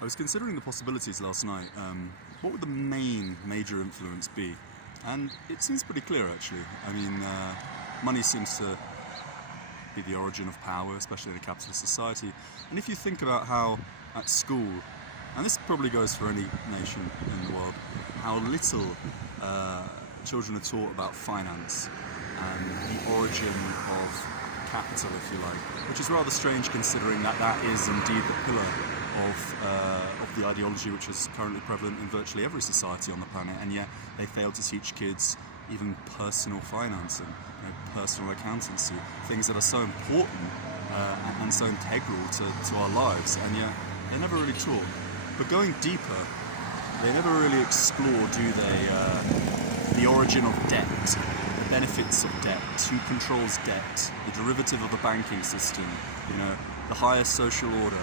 I was considering the possibilities last night. What would the major influence be? And it seems pretty clear, actually. I mean, money seems to be the origin of power, especially in a capitalist society. And if you think about how at school, and this probably goes for any nation in the world, how little children are taught about finance and the origin of capital, if you like, which is rather strange considering that that is indeed the pillar of the ideology which is currently prevalent in virtually every society on the planet, and yet they fail to teach kids even personal financing, personal accountancy, things that are so important and so integral to our lives, and yet they're never really taught. But going deeper, they never really explore, do they, the origin of debt, the benefits of debt, who controls debt, the derivative of the banking system, the higher social order.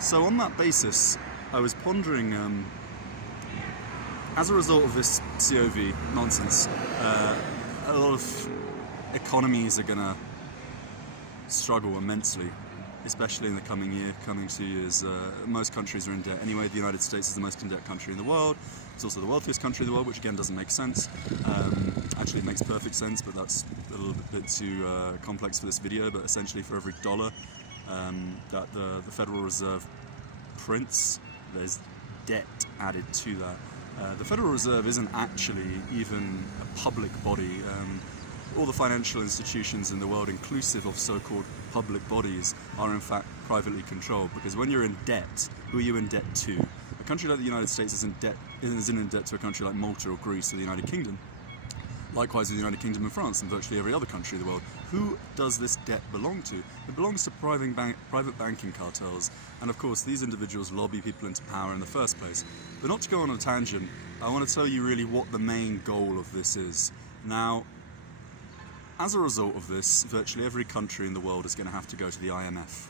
So on that basis, I was pondering, as a result of this COV nonsense, a lot of economies are going to struggle immensely, especially in the coming 2 years. Most countries are in debt anyway. The United States is the most in debt country in the world. It's also the wealthiest country in the world, which again doesn't make sense. Actually, it makes perfect sense, but that's a little bit too complex for this video. But essentially, for every dollar that the Federal Reserve prints, there's debt added to that. The Federal Reserve isn't actually even a public body. All the financial institutions in the world, inclusive of so-called public bodies, are in fact privately controlled, because when you're in debt, who are you in debt to? A country like the United States isn't in debt to a country like Malta or Greece or the United Kingdom. Likewise with the United Kingdom and France and virtually every other country in the world. Who does this debt belong to? It belongs to private banking cartels, and of course these individuals lobby people into power in the first place. But not to go on a tangent, I want to tell you really what the main goal of this is. Now, as a result of this, virtually every country in the world is going to have to go to the IMF.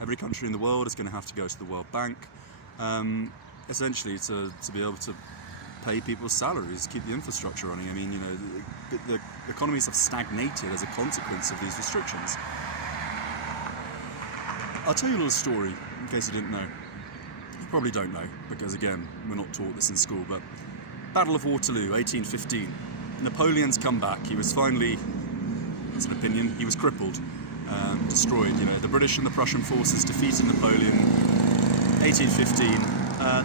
Every country in the world is going to have to go to the World Bank, essentially to be able to pay people's salaries, keep the infrastructure running. I mean, the economies have stagnated as a consequence of these restrictions. I'll tell you a little story, in case you didn't know. You probably don't know, because again, we're not taught this in school, but Battle of Waterloo, 1815. Napoleon's come back. He was finally, it's an opinion, he was crippled, destroyed. The British and the Prussian forces defeated Napoleon, 1815.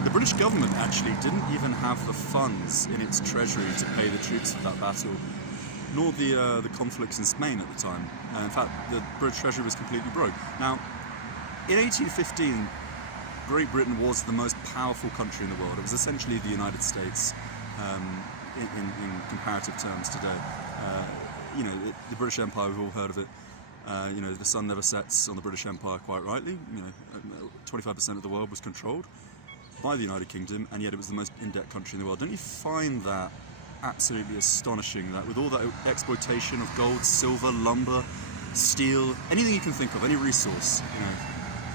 The British government actually didn't even have the funds in its treasury to pay the troops for that battle, nor the conflicts in Spain at the time. In fact, the British treasury was completely broke. Now, in 1815, Great Britain was the most powerful country in the world. It was essentially the United States in comparative terms today. The British Empire, we've all heard of it. The sun never sets on the British Empire, quite rightly. 25% of the world was controlled by the United Kingdom, and yet it was the most in-debt country in the world. Don't you find that absolutely astonishing, that with all that exploitation of gold, silver, lumber, steel, anything you can think of, any resource,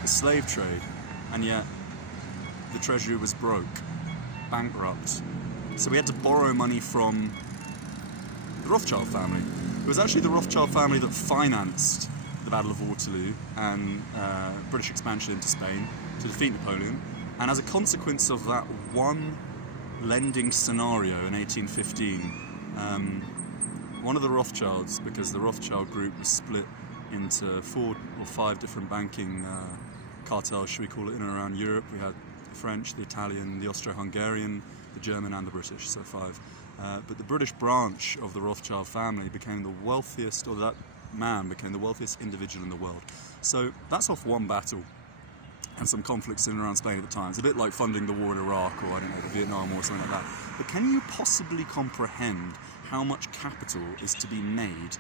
the slave trade, and yet the treasury was broke, bankrupt. So we had to borrow money from the Rothschild family. It was actually the Rothschild family that financed the Battle of Waterloo and British expansion into Spain to defeat Napoleon. And as a consequence of that one lending scenario in 1815, one of the Rothschilds, because the Rothschild group was split into 4 or 5 different banking cartels, should we call it, in and around Europe. We had the French, the Italian, the Austro-Hungarian, the German and the British, so 5. But the British branch of the Rothschild family became the wealthiest, or that man became the wealthiest individual in the world. So that's off one battle and some conflicts in and around Spain at the time. It's a bit like funding the war in Iraq, or I don't know, the Vietnam War or something like that. But can you possibly comprehend how much capital is to be made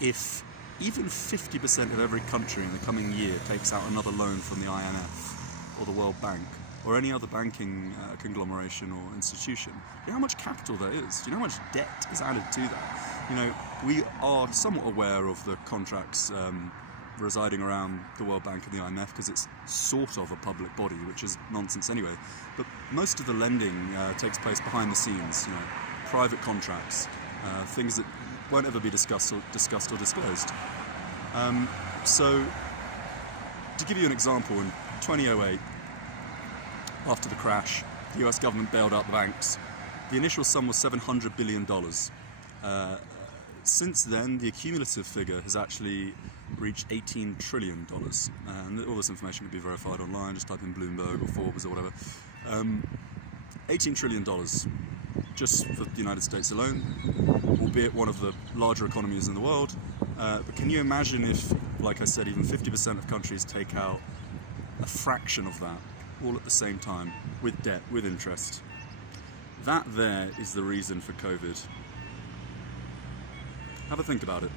if even 50% of every country in the coming year takes out another loan from the IMF or the World Bank or any other banking conglomeration or institution? Do you know how much capital there is? Do you know how much debt is added to that? We are somewhat aware of the contracts residing around the World Bank and the IMF because it's sort of a public body, which is nonsense anyway. But most of the lending takes place behind the scenes, private contracts, things that won't ever be discussed or disclosed. So, to give you an example, in 2008, after the crash, the US government bailed out the banks. The initial sum was $700 billion. Since then, the accumulative figure has actually reached $18 trillion. And all this information can be verified online, just type in Bloomberg or Forbes or whatever. $18 trillion just for the United States alone, albeit one of the larger economies in the world. But can you imagine if, like I said, even 50% of countries take out a fraction of that, all at the same time, with debt, with interest? That there is the reason for COVID. Have a think about it.